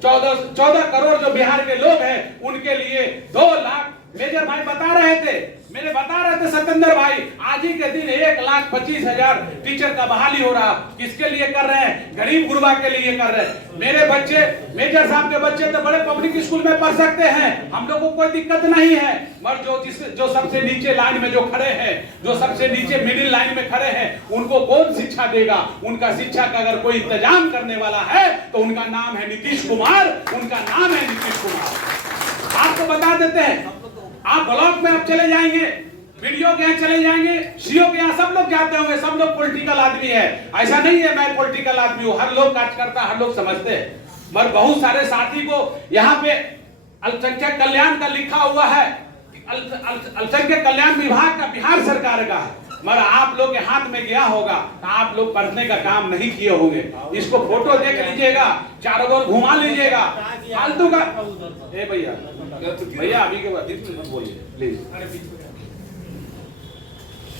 14 करोड़ जो बिहार के लोग हैं उनके लिए 2 लाख मेजर भाई बता रहे थे सत्येंद्र भाई, आज ही के दिन 1,25,000 टीचर का बहाली हो रहा। किसके लिए कर रहे हैं? गरीब गुरबा के लिए कर रहे हैं। मेरे बच्चे, मेजर साहब के बच्चे तो बड़े पब्लिक स्कूल में पढ़ सकते हैं, हम लोगों को कोई दिक्कत नहीं है। मगर जो सबसे नीचे लाइन में जो खड़े हैं, जो सबसे नीचे मिडिल लाइन में खड़े हैं, उनको कौन शिक्षा देगा? उनका शिक्षा का अगर कोई इंतजाम करने वाला है तो उनका नाम है नीतीश कुमार, उनका नाम है नीतीश कुमार। आपको बता देते हैं, आप ब्लॉक में आप चले जाएंगे, वीडियो के यहाँ चले जाएंगे, सीओ के यहाँ सब लोग जाते होंगे, सब लोग पॉलिटिकल आदमी है। ऐसा नहीं है मैं पॉलिटिकल आदमी हूँ, हर लोग कार्यकर्ता, हर लोग समझते हैं। मगर बहुत सारे साथी को यहाँ पे अल्पसंख्यक कल्याण का लिखा हुआ है, अल्पसंख्यक कल्याण विभाग का बिहार सरकार का है, मगर आप लोग के हाथ में गया होगा तो आप लोग पढ़ने का काम नहीं किए होंगे। इसको फोटो देख लीजिएगा, चारों ओर घुमा लीजिएगा, फालतू का। भैया अभी के बाद बोलिए प्लीज।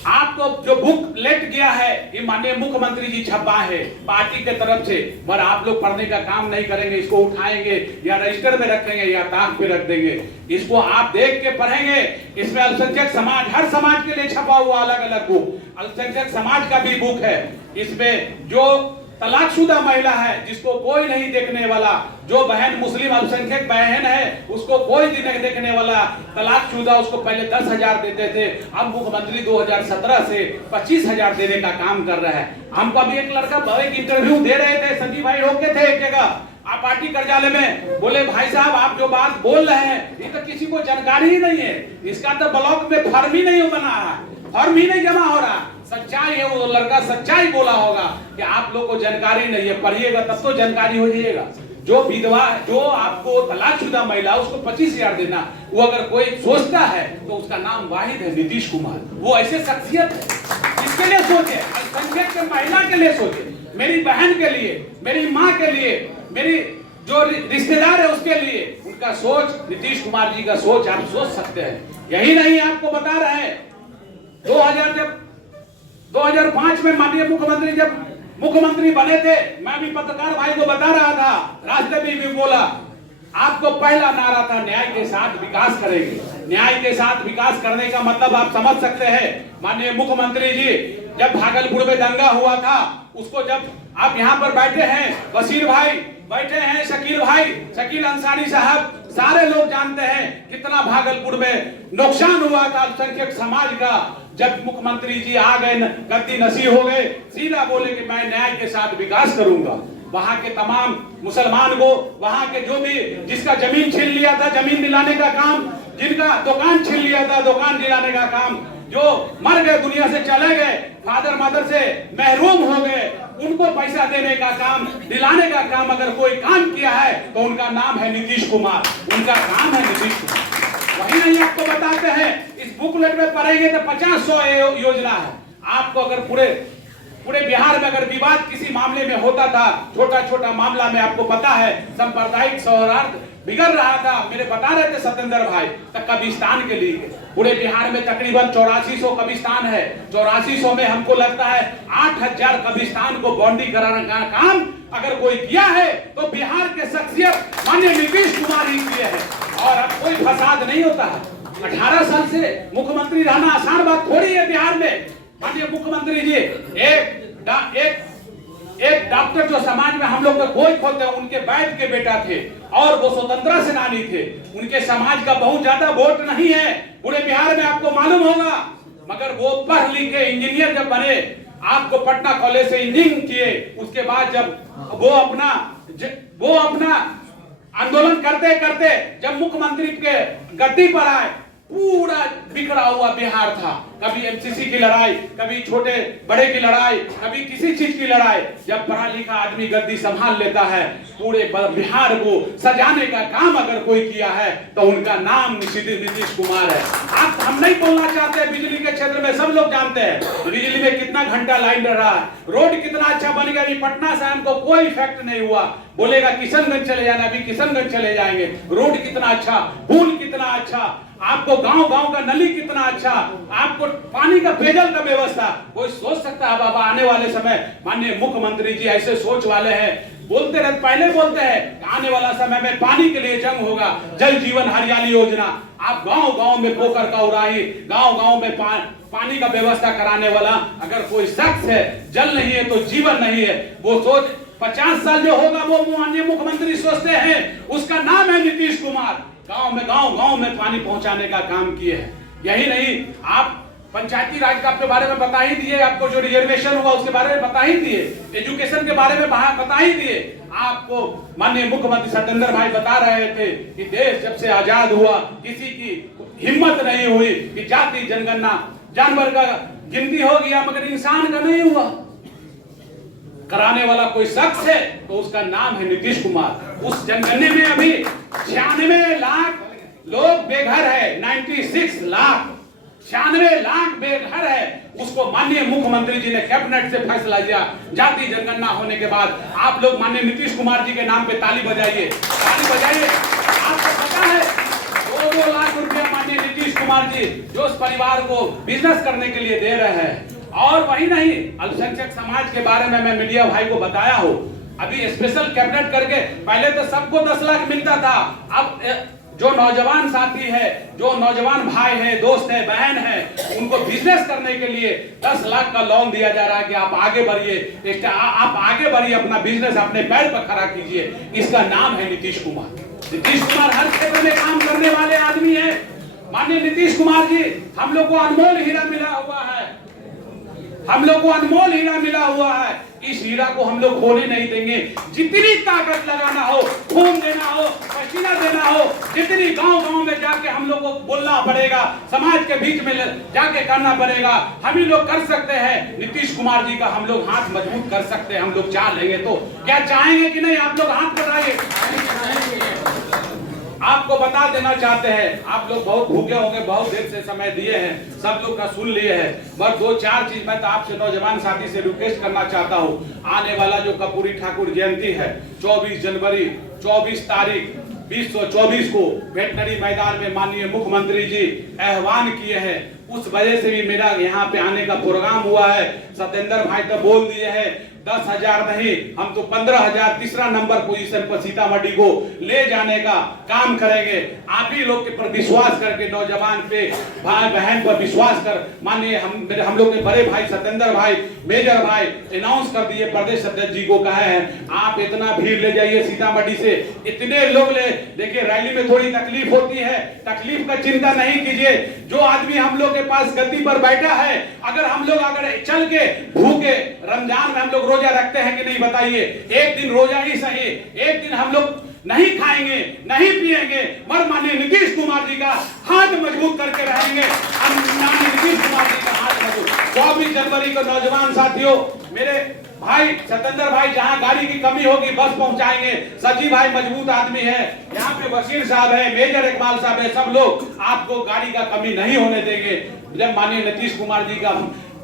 आपको जो बुक लेट गया है ये माननीय मुख्यमंत्री जी छपवाए है पार्टी के तरफ से, पर आप लोग पढ़ने का काम नहीं करेंगे। इसको उठाएंगे या रजिस्टर में रखेंगे या ताक पे रख देंगे, इसको आप देख के पढ़ेंगे। इसमें अल्पसंख्यक समाज, हर समाज के लिए छपा हुआ अलग अलग बुक, अल्पसंख्यक समाज का भी बुक है। इसमें जो तलाकशुदा महिला है जिसको कोई नहीं देखने वाला, जो बहन मुस्लिम अल्पसंख्यक बहन है उसको कोई नहीं देखने वाला, तलाकशुदा उसको पहले 10,000 देते थे, अब मुख्यमंत्री 2017 से 25,000 देने का काम कर रहा है। हमको अभी एक लड़का एक इंटरव्यू दे रहे थे, संजीव भाई रोके थे एक जगह आप पार्टी कार्यालय में, बोले भाई साहब आप जो बात बोल रहे हैं ये तो किसी को जानकारी ही नहीं है, इसका तो ब्लॉक में फॉर्म ही नहीं बना है, फॉर्म ही नहीं जमा हो रहा। सच्चाई है, वो लड़का सच्चाई बोला होगा कि आप लोग को जानकारी नहीं है, पढ़िएगा तब तो जानकारी हो जाएगा। जो विधवा, जो आपको तलाकशुदा महिला उसको 25,000 देना, वो अगर कोई सोचता है तो उसका नाम वाहिद है नीतीश कुमार। वो ऐसे शख्सियत है, इसके लिए सोचे, अल्पसंख्यक के महिला के लिए सोचे, मेरी बहन के लिए, मेरी माँ के लिए, मेरी जो रिश्तेदार है उसके लिए। उनका सोच, नीतीश कुमार जी का सोच आप सोच सकते हैं। यही नहीं आपको बता रहे हैं 2005 में माननीय मुख्यमंत्री जब मुख्यमंत्री बने थे, मैं भी पत्रकार भाई को बता रहा था, रास्ते में भी बोला, आपको पहला नारा था न्याय के साथ विकास करेंगे। न्याय के साथ विकास करने का मतलब आप समझ सकते हैं। माननीय मुख्यमंत्री जी जब भागलपुर में दंगा हुआ था, उसको जब आप यहाँ पर बैठे हैं, बशीर भाई बैठे हैं, शकील भाई, शकील अंसारी साहब, सारे लोग जानते हैं कितना भागलपुर में नुकसान हुआ था अल्पसंख्यक समाज का। जब मुख्यमंत्री जी आ गए, गद्दी नसीह हो गए, सीधा बोले कि मैं न्याय के साथ विकास करूंगा। वहां के तमाम मुसलमान को, वहां के जो भी जिसका जमीन छीन लिया था जमीन दिलाने का काम, जिनका दुकान छीन लिया था दुकान दिलाने का काम, जो मर गए दुनिया से चले गए, फादर मदर से महरूम हो गए, उनको पैसा देने का काम, दिलाने का काम अगर कोई काम किया है तो उनका नाम है नीतीश कुमार, उनका काम है नीतीश कुमार। वही नहीं आपको बताते हैं, इस बुकलेट में पढ़ेंगे तो 50-100 योजना है। आपको अगर पूरे बिहार में अगर विवाद किसी मामले में होता था, छोटा छोटा मामला में, आपको पता है सांप्रदायिक सौहार्द बिगड़ रहा था, मेरे बता रहे थे सत्येंद्र भाई, तो कब्रिस्तान के लिए पूरे बिहार में तकरीबन 8400 कब्रिस्तान है। 8400 में हमको लगता है 8,000 कब्रिस्तान को बाउंड्री कराने का काम अगर कोई किया है तो बिहार के शख्सियत माननीय नीतीश कुमार ही किए हैं। और अब कोई फसाद नहीं होता है। 18 साल से मुख्यमंत्री रहना आसान बात थोड़ी है बिहार में। माननीय मुख्यमंत्री जी एक डॉक्टर जो समाज में हम लोग कोई खोलते हैं, उनके वैद्य के बेटा थे और वो स्वतंत्रता सेनानी थे। उनके समाज का बहुत ज्यादा वोट नहीं है पूरे बिहार में, आपको मालूम होगा, मगर वो पढ़ लिख के इंजीनियर जब बने, आपको पटना कॉलेज से इंजीनियरिंग किए, उसके बाद जब वो अपना आंदोलन करते करते जब मुख्यमंत्री के गद्दी पर आए, पूरा बिखरा हुआ बिहार था। कभी एमसीसी की लड़ाई, कभी छोटे बड़े की लड़ाई, कभी किसी चीज की लड़ाई। जब पढ़ा लिखा आदमी गद्दी संभाल लेता है, पूरे बिहार को सजाने का काम अगर कोई किया है तो उनका नाम नीतीश कुमार है। आप हम नहीं बोलना चाहते, बिजली के क्षेत्र में सब लोग जानते हैं बिजली में कितना घंटा लाइन रहा है, रोड कितना अच्छा बन गया। अभी पटना से हमको कोई इफेक्ट नहीं हुआ, बोलेगा किशनगंज चले जाना, अभी किशनगंज चले जाएंगे। रोड कितना अच्छा, पुल कितना अच्छा, आपको गांव गांव का नली कितना अच्छा, आपको पानी का पेयजल का व्यवस्था। कोई सोच सकता है बाबा आने वाले समय माननीय मुख्यमंत्री जी ऐसे सोच वाले हैं। बोलते रहते, पहले बोलते हैं आने वाला समय में पानी के लिए जंग होगा, जल जीवन हरियाली योजना। आप गांव गांव में पोखर का उड़ाही, गांव गांव में पानी का व्यवस्था कराने वाला अगर कोई शख्स है, जल नहीं है तो जीवन नहीं है। वो सोच 50 साल जो होगा वो माननीय मुख्यमंत्री सोचते हैं, उसका नाम है नीतीश कुमार। गांव गांव में पानी पहुंचाने का काम किए हैं। यही नहीं, आप पंचायती राज का बारे में बता ही दिए, आपको जो रिजर्वेशन हुआ उसके बारे में बता ही दिए, एजुकेशन के बारे में बता ही दिए। आपको माननीय मुख्यमंत्री सत्येंद्र भाई बता रहे थे कि देश जब से आजाद हुआ किसी की हिम्मत नहीं हुई कि जाति जनगणना, जानवर का गिनती हो गया मगर इंसान का नहीं हुआ। कराने वाला कोई शख्स है तो उसका नाम है नीतीश कुमार। उस जनगणने में अभी 96 लाख लोग बेघर है, 96 लाख 96 लाख बेघर है। उसको माननीय मुख्यमंत्री जी ने कैबिनेट से फैसला लिया। जाति जनगणना होने के बाद आप लोग माननीय नीतीश कुमार जी के नाम पे ताली बजाइए, ताली बजाइए। आपको पता है 2-2 लाख रुपया माननीय नीतीश कुमार जी जो उस परिवार को बिजनेस करने के लिए दे रहे हैं। और वही नहीं, अल्पसंख्यक समाज के बारे में मैं मीडिया भाई को बताया हूं, अभी स्पेशल कैबिनेट करके, पहले तो सबको 10 लाख मिलता था, अब जो नौजवान साथी है, जो नौजवान भाई है, दोस्त है, बहन है, उनको बिजनेस करने के लिए 10 लाख का लोन दिया जा रहा है कि आप आगे बढ़िए, आप आगे बढ़िए, अपना बिजनेस अपने पैर पर खड़ा कीजिए। इसका नाम है नीतीश कुमार। नीतीश कुमार हर क्षेत्र में काम करने वाले आदमी है। माननीय नीतीश कुमार जी, हम लोग को अनमोल हीरा मिला हुआ है, हम लोग को अनमोल हीरा मिला हुआ है। इस हीरा को हम लोग खोने नहीं देंगे। जितनी ताकत लगाना हो, खून देना हो, पसीना देना हो, जितनी गांव गांव में जाके हम लोग को बोलना पड़ेगा, समाज के बीच में जाके करना पड़ेगा, हम ही लोग कर सकते हैं। नीतीश कुमार जी का हम लोग हाथ मजबूत कर सकते हैं, हम लोग चाह लेंगे तो। क्या चाहेंगे कि नहीं? आप लोग हाथ बढ़ाइए। आपको बता देना चाहते हैं, आप लोग बहुत भूखे होंगे, बहुत देर से समय दिए हैं, सब लोग का सुन लिए हैं, मगर 2-4 चीज मैं तो आपसे नौजवान साथी से रिक्वेस्ट करना चाहता हूँ। आने वाला जो कर्पूरी ठाकुर जयंती है 24 जनवरी 24 तारीख 2024 को वेटनरी मैदान में माननीय मुख्यमंत्री जी आह्वान किए हैं। उस वजह से भी मेरा यहाँ पे आने का प्रोग्राम हुआ है। सत्येंद्र भाई तो बोल दिए हैं 10,000 नहीं, हम तो 15,000 तीसरा नंबर पोजीशन पर सीतामढ़ी को ले जाने का काम करेंगे। आप ही लोग के पर विश्वास करके, नौजवान पे, भाई बहन पर विश्वास कर, मानिए हम लोग के बड़े भाई सत्येंद्र भाई, मेजर भाई अनाउंस कर दिए, प्रदेश अध्यक्ष जी को कहे हैं आप इतना भीड़ ले जाइए सीतामढ़ी से, इतने लोग ले। देखिए रैली में थोड़ी तकलीफ होती है, तकलीफ का चिंता नहीं कीजिए। जो आदमी हम लोग के पास गद्दी पर बैठा है, अगर हम लोग चल के भूखे, रमजान में हम लोग रोजा रखते हैं कि नहीं बताइए? एक दिन रोजा ही सही, एक दिन हम लोग नहीं खाएंगे, नहीं पिएंगे, मगर माननीय नीतीश कुमार जी का हाथ मजबूत करके रहेंगे। माननीय नीतीश कुमार जी का हाथ मजबूत। 24 जनवरी को नौजवान साथियों, मेरे भाई सत्येंद्र भाई जहां गाड़ी की कमी होगी बस पहुंचाएंगे। सची भाई मजबूत आदमी है, यहाँ पे वसीर साहब है, मेजर इकबाल साहब है, सब लोग आपको गाड़ी का कमी नहीं होने देंगे। जब माननीय नीतीश कुमार जी का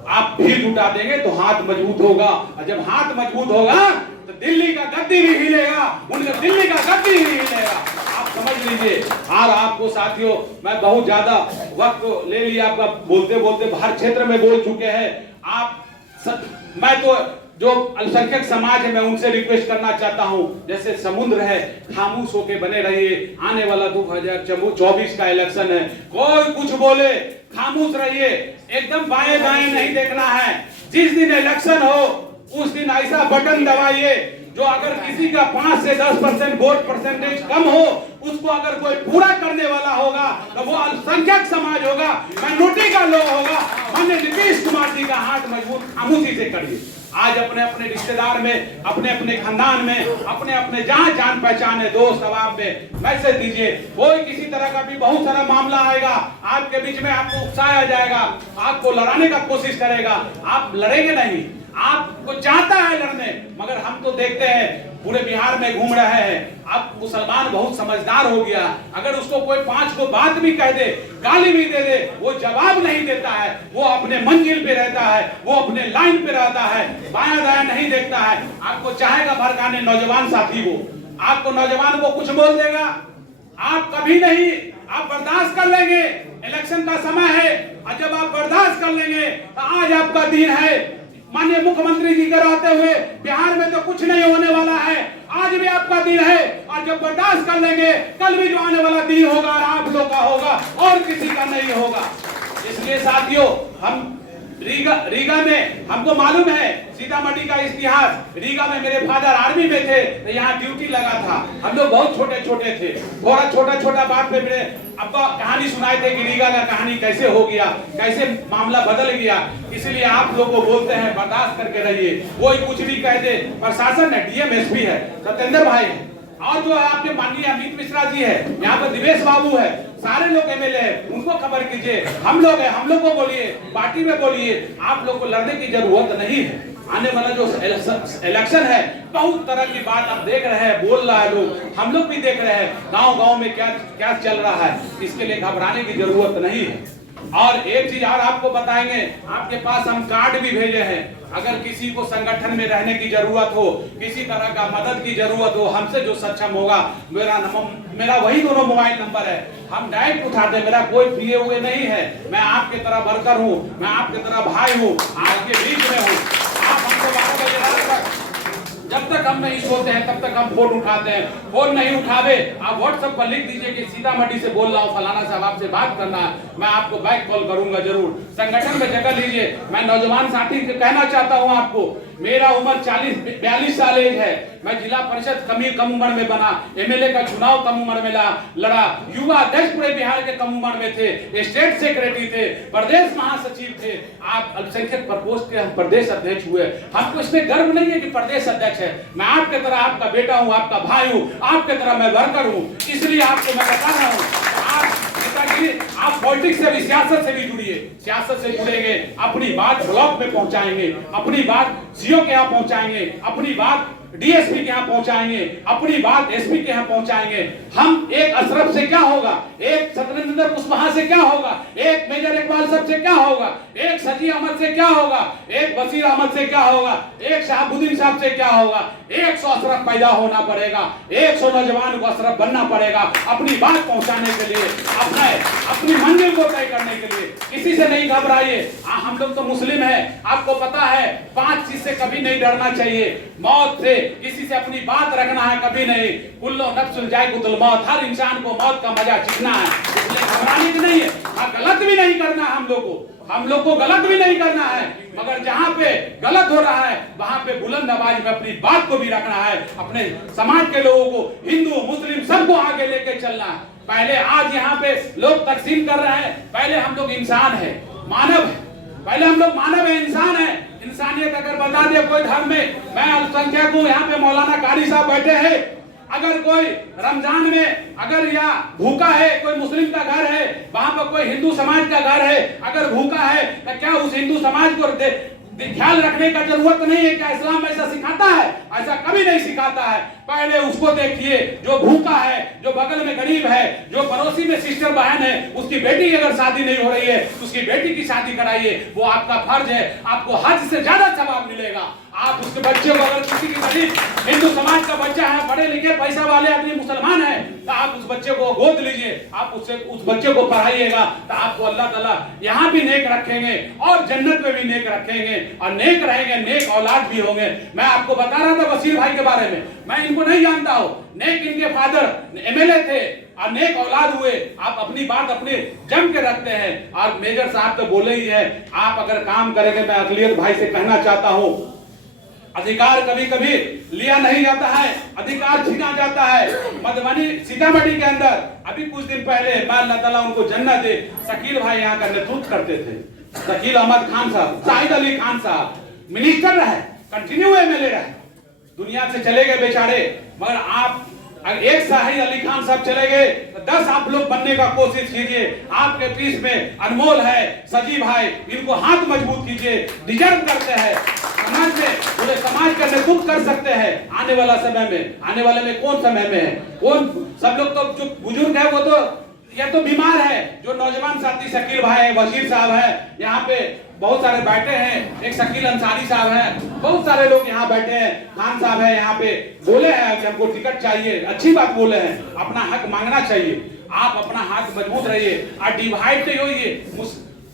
आप भीड़ जुटा देंगे तो हाथ मजबूत होगा, और जब हाथ मजबूत होगा तो दिल्ली का गद्दी भी हिलेगा, उनका दिल्ली का गद्दी भी हिलेगा। आप समझ लीजिए। और आपको साथियों, मैं बहुत ज्यादा वक्त ले लिया आपका, बोलते बोलते हर क्षेत्र में बोल चुके हैं आप मैं तो जो अल्पसंख्यक समाज है मैं उनसे रिक्वेस्ट करना चाहता हूं, जैसे समुद्र है, खामोश होके बने रहिए। आने वाला 2024 का इलेक्शन है, कोई कुछ बोले खामोश रहिए, एकदम बाएं बाएं नहीं देखना है। जिस दिन इलेक्शन हो उस दिन ऐसा बटन दबाइए जो अगर किसी का 5 से 10% वोट परसेंटेज कम हो, उसको अगर कोई पूरा करने वाला होगा तो वो अल्पसंख्यक समाज होगा, माइनॉरिटी का लोग होगा। माननीय नीतीश कुमार जी का हाथ मजबूत खामोशी से करिए। आज अपने अपने रिश्तेदार में, अपने अपने खानदान में, अपने अपने जहां जान पहचान है, दोस्त अहबाब में मैसेज दीजिए। कोई किसी तरह का भी बहुत सारा मामला आएगा आपके बीच में, आपको उकसाया जाएगा, आपको लड़ाने का कोशिश करेगा, आप लड़ेंगे नहीं। आपको चाहता है लड़ने, मगर हम तो देखते हैं पूरे बिहार में घूम रहे हैं। अब मुसलमान बहुत समझदार हो गया, अगर उसको कोई 5 को बात भी कह दे, गाली भी दे दे, वो जवाब नहीं देता है, वो अपने मंजिल पे रहता है, वो अपने लाइन पे रहता है, बायां दायां नहीं देखता है। आपको चाहेगा भड़काने नौजवान साथी को, आपको नौजवान को कुछ बोल देगा, आप कभी नहीं, आप बर्दाश्त कर लेंगे। इलेक्शन का समय है, और जब आप बर्दाश्त कर लेंगे तो आज आपका दिन है। माननीय मुख्यमंत्री जी के रहते हुए बिहार में तो कुछ नहीं होने वाला है। आज भी आपका दिन है और जब बर्दाश्त कर लेंगे कल भी जो आने वाला दिन होगा आप लोग का होगा और किसी का नहीं होगा। इसलिए साथियों, हम रीगा में हमको मालूम है सीतामढ़ी का इतिहास। रीगा में मेरे फादर आर्मी में थे तो यहाँ ड्यूटी लगा था। हम लोग बहुत छोटे छोटे थे, थोड़ा छोटा बात पे मेरे अब्बा कहानी सुनाए थे कि रीगा का कहानी कैसे हो गया, कैसे मामला बदल गया। इसलिए आप लोग को बोलते हैं बर्दाश्त करके रहिए, कोई कुछ भी कह दे। प्रशासन है, डीएम एसपी है, सत्येंद्र भाई है, और जो है आपके माननीय अमित मिश्रा जी है, यहाँ पर दिवेश बाबू है, सारे लोग एमएलए हैं, उनको खबर कीजिए। हम लोग हैं, हम लोग को बोलिए, पार्टी में बोलिए। आप लोग को लड़ने की जरूरत नहीं है। आने वाला जो इलेक्शन है बहुत तरह की बात आप देख रहे हैं, बोल रहा है लोग, हम लोग भी देख रहे हैं गांव-गांव में क्या क्या चल रहा है। इसके लिए घबराने की जरूरत नहीं है। और एक चीज और आपको बताएंगे, आपके पास हम कार्ड भी भेजे हैं। अगर किसी को संगठन में रहने की जरूरत हो, किसी तरह का मदद की जरूरत हो, हमसे जो सक्षम होगा, मेरा वही दोनों मोबाइल नंबर है, हम डायरेक्ट उठाते हैं। मेरा कोई पिए हुए नहीं है, मैं आपके तरह वर्कर हूँ, मैं आपके तरह भाई हूँ, आपके बीच में हूँ। आप हमसे 12 बजे रात तक जब तक हम नहीं सोते हैं तब तक हम फोन उठाते हैं। फोन नहीं उठावे आप व्हाट्सएप पर लिख दीजिए कि सीतामढ़ी से बोल रहा हूँ, फलाना साहब आपसे बात करना है, मैं आपको बैक कॉल करूंगा जरूर। संगठन में जगह लीजिए। मैं नौजवान साथी से कहना चाहता हूँ आपको, मेरा उम्र 42 साल एज है, मैं जिला परिषद कम उम्र में बना, एमएलए का चुनाव कम उम्र में लड़ा, युवा अध्यक्ष पूरे बिहार के कम उम्र में थे, स्टेट सेक्रेटरी थे, प्रदेश महासचिव थे, आप अल्पसंख्यक प्रकोष्ठ के प्रदेश अध्यक्ष हुए। हमको इसमें गर्व नहीं है कि प्रदेश अध्यक्ष है। मैं आपके तरह आपका बेटा हूँ, आपका भाई हूँ, आपके तरह मैं वर्कर हूँ। इसलिए आपको मैं बता रहा हूँ, आप पॉलिटिक्स से भी, सियासत से भी जुड़िए। सियासत से जुड़ेंगे, अपनी बात ब्लॉक में पहुंचाएंगे, अपनी बात सीओ के यहाँ पहुंचाएंगे, अपनी बात डीएसपी के यहाँ पहुंचाएंगे, अपनी बात एसपी के यहाँ पहुंचाएंगे। हम एक अशरफ से क्या होगा, एक सत्येंद्र कुशवाहा से क्या होगा, एक मेजर इकबाल साहब से क्या होगा, एक सजी अहमद से क्या होगा, एक बशीर अहमद से क्या होगा, एक शहाबुद्दीन साहब से क्या होगा। 100 अशरफ पैदा होना पड़ेगा, 100 नौजवान को अशरफ बनना पड़ेगा अपनी बात पहुंचाने के लिए, अपनी मंजिल को तय करने के लिए। किसी से नहीं घबराइए। हम लोग तो मुस्लिम है, आपको पता है 5 चीज से कभी नहीं डरना चाहिए। मौत से, किसी से अपनी बात रखना है कभी नहीं। कुल्लु नफ्सुन जायकुतुल मौत, हर इंसान को मौत का मजा चखना है, इसलिए घबराने की नहीं है। गलत भी नहीं करना है हम लोग को गलत भी नहीं करना है, मगर जहाँ पे गलत हो रहा है वहां पे बुलंद आवाज में अपनी बात को भी रखना है। अपने समाज के लोगों को, हिंदू मुस्लिम सबको आगे लेके चलना है। पहले आज यहाँ पे लोग तकसीम कर रहे हैं, पहले हम लोग इंसान है, मानव है, पहले हम लोग मानव है, इंसान है। इंसानियत अगर बता दे कोई धर्म में, मैं अल्पसंख्यक हूँ, यहाँ पे मौलाना कारी साहब बैठे हैं, अगर कोई रमजान में अगर या भूखा है, कोई मुस्लिम का घर है, वहां पर कोई हिंदू समाज का घर है, अगर भूखा है तो क्या उस हिंदू समाज को ख्याल रखने का जरूरत नहीं है? क्या इस्लाम ऐसा सिखाता है? ऐसा कभी नहीं सिखाता है। पहले उसको देखिए जो भूखा है, जो बगल में गरीब है, जो पड़ोसी में सिस्टर बहन है, उसकी बेटी की अगर शादी नहीं हो रही है तो उसकी बेटी की शादी कराइए, वो आपका फर्ज है। आपको हज से ज्यादा सवाब मिलेगा। आप उसके बच्चे को, अगर किसी की गरीब हिंदू समाज का बच्चा है, पढ़े लिखे पैसा वाले आदमी मुसलमान है, तो आप उस बच्चे को गोद लीजिए, आप उससे उस बच्चे को पढ़ाइएगा, तो आपको अल्लाह ताला यहाँ भी नेक रखेंगे और जन्नत में भी नेक रखेंगे, और नेक रहेंगे, नेक औलाद भी होंगे। मैं आपको बता रहा था बशीर भाई के बारे में, मैं इनको नहीं जानता हूँ, नेक इनके फादर एमएलए थे और नेक औलाद हुए। आप अपनी बात अपने जम के रखते हैं। और मेजर साहब तो बोले ही है, आप अगर काम करेंगे, मैं अकलियत भाई से कहना चाहता हूँ, अधिकार कभी कभी लिया नहीं जाता है, अधिकार छीना जाता है। मधुबनी सीतामढ़ी के अंदर अभी कुछ दिन पहले, मैं अल्लाह ताला उनको जन्नत दे, शकील भाई यहाँ का नेतृत्व करते थे, शकील अहमद खान साहब, शाहिद अली खान साहब मिनिस्टर रहे, कंटिन्यू एमएलए रहे, दुनिया से चले गए बेचारे। मगर आप एक शाहिद अली खान साहब चले गए, 10 आप लोग बनने का कोशिश कीजिए। आपके पीस में अनमोल है, सजी भाई, इनको हाथ मजबूत कीजिए, डिजर्व करते हैं समाज में, पूरे समाज का नेतृत्व कर सकते हैं आने वाला समय में। आने वाले में कौन समय में है, कौन, सब लोग तो जो बुजुर्ग है वो तो या तो बीमार है, जो नौजवान साथी शकील भाई है, वजीर साहब है, यहाँ पे बहुत सारे बैठे हैं, एक शकील अंसारी साहब है, बहुत सारे लोग यहाँ बैठे हैं, खान साहब है यहाँ पे, बोले हैं कि हमको टिकट चाहिए, अच्छी बात बोले हैं, अपना हक मांगना चाहिए। आप अपना हाथ मजबूत रहिए और डिवाइड नहीं होइए।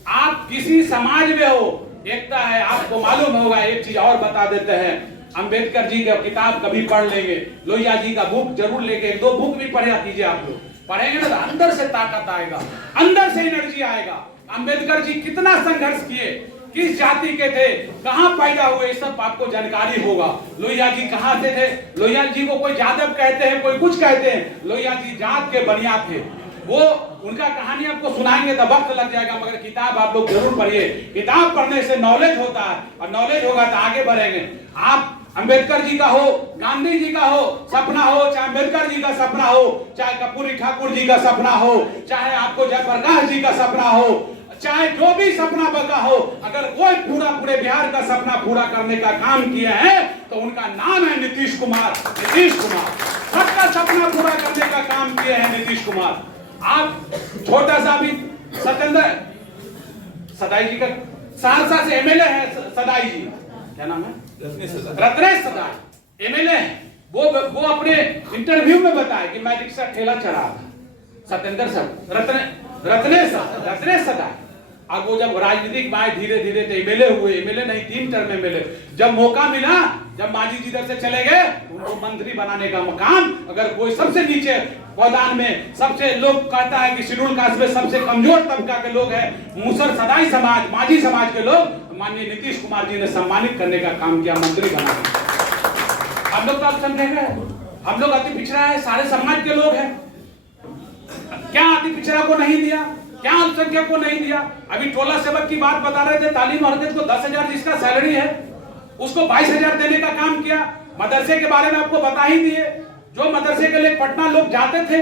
आप किसी समाज में हो, एकता है। आपको मालूम होगा, एक चीज और बता देते हैं, अंबेडकर जी का किताब कभी पढ़ लेंगे, लोहिया जी का बुक जरूर लेके, एक दो बुक भी पढ़ा कीजिए। आप लोग पढ़ेंगे ना तो अंदर से ताकत आएगा, अंदर से एनर्जी आएगा। अंबेडकर जी कितना संघर्ष किए, किस जाति के थे, कहां पैदा हुए, सब आपको जानकारी होगा। लोहिया जी कहां से थे? लोहिया जी को कोई यादव कहते हैं, कोई कुछ कहते हैं, लोहिया जी जात के बनिया थे। वो उनका कहानी आपको सुनाएंगे तो वक्त लग जाएगा, मगर किताब आप लोग जरूर पढ़िए। किताब पढ़ने से नॉलेज होता है, और नॉलेज होगा तो आगे बढ़ेंगे। आप अंबेडकर जी का हो, गांधी जी का हो सपना हो, चाहे अंबेडकर जी का सपना हो, चाहे कर्पूरी ठाकुर जी का सपना हो, चाहे आपको जयप्रकाश जी का सपना हो, चाहे जो भी सपना बगा हो, अगर कोई पूरे बिहार का सपना पूरा करने का काम किया है तो उनका नाम है नीतीश कुमार। नीतीश कुमार सबका सपना पूरा करने का काम किए हैं नीतीश कुमार। आप छोटा सा भी सत्येंद्र सदाई जी का सहरसा से एमएलए है, सदाई जी क्या नाम है, रत्नेश सदाई एमएलए है। वो अपने इंटरव्यू में बताया कि मैं रिक्शा ठेला चला था, सत्येंद्र सर रत्नेश सदाई। और वो जब राजनीतिक में आए धीरे धीरे तो एमएलए हुए, एमएलए नहीं 3 टर्म एमएलए। जब मौका मिला, जब मांझी जी इधर से चले गए, उनको मंत्री बनाने का मकान, अगर कोई सबसे नीचे पौधान में सबसे लोग कहता है कि शेड्यूल कास्ट में सबसे कमजोर तबका के लोग हैं, मुसर सदाई समाज, मांझी समाज के लोग, माननीय नीतीश कुमार जी ने सम्मानित करने का काम किया, मंत्री बनाने। हम लोग तो आप समझेंगे, हम लोग अति पिछड़ा है, सारे समाज के लोग हैं। क्या अति पिछड़ा को नहीं दिया, क्या अल्पसंख्यक को नहीं दिया? अभी टोला सेवक की बात बता रहे थे, तालीम हरकत को 10,000 जिसका सैलरी है उसको 22,000 देने का काम किया। मदरसे के बारे में आपको बता ही दिए, जो मदरसे के लिए पटना लोग जाते थे,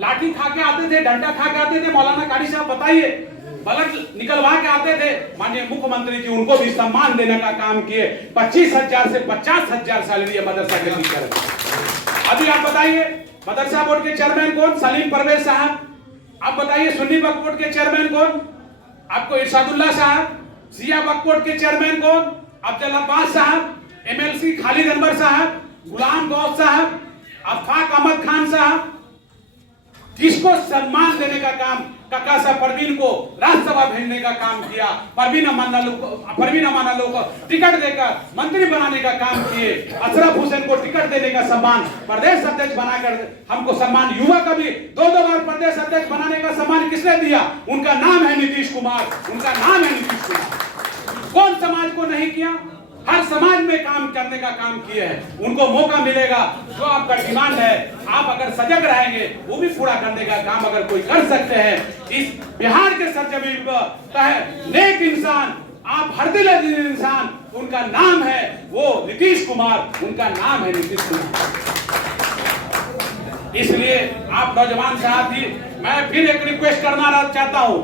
लाठी खा के आते थे, डंडा खा के आते थे, मौलाना कारी साहब बताइए, बलक निकलवा के आते थे, माननीय मुख्यमंत्री जी उनको भी सम्मान देने का काम किए। 25,000 से 50,000 सैलरी है मदरसा के टीचर। अभी आप बताइए मदरसा बोर्ड के चेयरमैन कौन? सलीम परवेज साहब। आप बताइए सुन्नी वक्फ बोर्ड के चेयरमैन कौन? आपको इरशादुल्लाह साहब। सिया वक्फ बोर्ड के चेयरमैन कौन? अब्दुल अब्बास साहब। एमएलसी खालिद अनवर साहब, गुलाम गौस साहब, अफाक अहमद खान साहब। किसको सम्मान देने का काम? काका साहब परवीन को राज्यसभा भेजने का काम किया, परवीन अमाना लोग को टिकट देकर मंत्री बनाने का काम किए, अशरफ हुसैन को टिकट देने का सम्मान, प्रदेश अध्यक्ष बनाकर हमको सम्मान, युवा का भी 2-2 बार प्रदेश अध्यक्ष बनाने का सम्मान किसने दिया? उनका नाम है नीतीश कुमार, उनका नाम है नीतीश कुमार। कौन समाज को नहीं किया? हर समाज में काम करने का काम किए हैं। उनको मौका मिलेगा, जो आपका डिमांड है, आप अगर सजग रहेंगे वो भी पूरा करने का काम अगर कोई कर सकते हैं। इस बिहार के सरजमीन पर नेक इंसान, आप हर दिल इंसान, उनका नाम है वो नीतीश कुमार, उनका नाम है नीतीश कुमार। इसलिए आप नौजवान साथी, मैं फिर एक रिक्वेस्ट करना चाहता हूँ,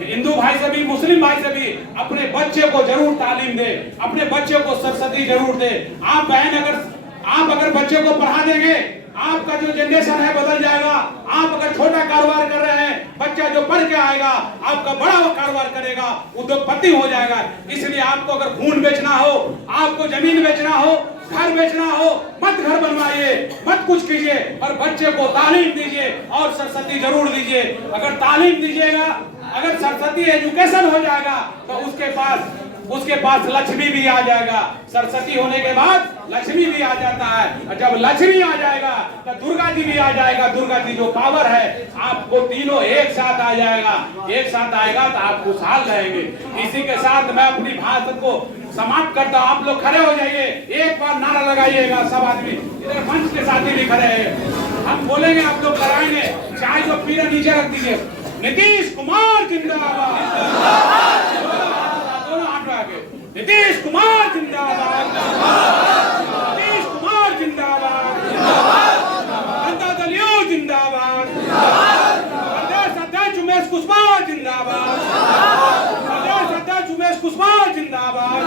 हिंदू भाई से भी, मुस्लिम भाई से भी, अपने बच्चे को जरूर तालीम दे, अपने बच्चे को सरस्वती जरूर दे। आप बहन अगर बच्चे को पढ़ा देंगे, आपका जो जनरेशन है बदल जाएगा। आप अगर छोटा कारोबार कर रहे हैं, बच्चा जो पढ़ के आएगा आपका बड़ा कारोबार करेगा, उद्योगपति हो जाएगा। इसलिए आपको अगर खून बेचना हो, आपको जमीन बेचना हो, घर बेचना हो, मत घर बनवाइए, मत कुछ कीजिए, और बच्चे को तालीम दीजिए और सरस्वती जरूर दीजिए। अगर तालीम दीजिएगा, अगर सरस्वती एजुकेशन हो जाएगा तो उसके पास लक्ष्मी भी आ जाएगा। सरस्वती होने के बाद लक्ष्मी भी आ जाता है, और जब लक्ष्मी आ जाएगा तो दुर्गा जी भी आ जाएगा। दुर्गा जी जो पावर है, आपको तीनों एक साथ आ जाएगा, एक साथ आएगा तो आप खुशहाल रहेंगे। इसी के साथ मैं अपनी भाषण को समाप्त करता हूं। आप लोग खड़े हो जाइए, एक बार नारा लगाइएगा सब आदमी। इधर मंच के साथी भी खड़े हैं, हम बोलेंगे, आप लोग कराएंगे। चाहे जो पीरा नीचे रख दीजिए। नीतीश कुमार जिंदाबाद, दोनों हाथ आगे। नीतीश कुमार जिंदाबाद, नीतीश कुमार जिंदाबाद, जनता दल यू जिंदाबाद, प्रदेश अध्यक्ष उमेश कुशवाहा जिंदाबाद, प्रदेश अध्यक्ष उमेश कुशवाहा जिंदाबाद,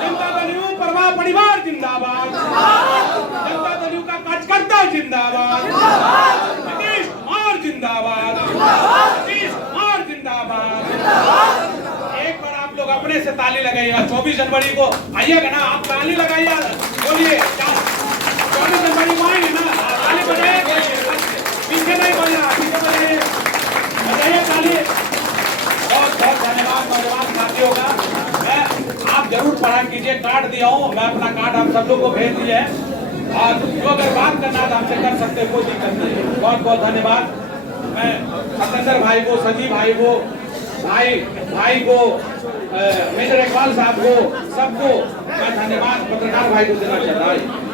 जनता दल यू परवा परिवार जिंदाबाद, जनता दल यू का कार्यकर्ता जिंदाबाद, नीतीश कुमार जिंदाबाद, नीतीश कुमार जिंदाबाद। एक बार आप लोग अपने से ताली लगाइएगा। 24 जनवरी को आइएगा ना, आप ताली लगाइए, बोलिए 24 जनवरी को आएंगे ना, ताली बजाइए, पीछे नहीं बोलना, पीछे बजाइए, बजाइए ताली। बहुत बहुत धन्यवाद नौजवान साथियों का। मैं एक कार्ड दिया हूँ, मैं अपना कार्ड आप सब लोग को भेज दिए है, और जो अगर बात करना है तो हमसे कर सकते हैं, कोई दिक्कत नहीं है। बहुत बहुत धन्यवाद। मैं सतेंद्र भाई को, सजीव भाई को, भाई को, मेजर इकबाल साहब को, सबको मैं धन्यवाद पत्रकार भाई को देना चाहता हूँ।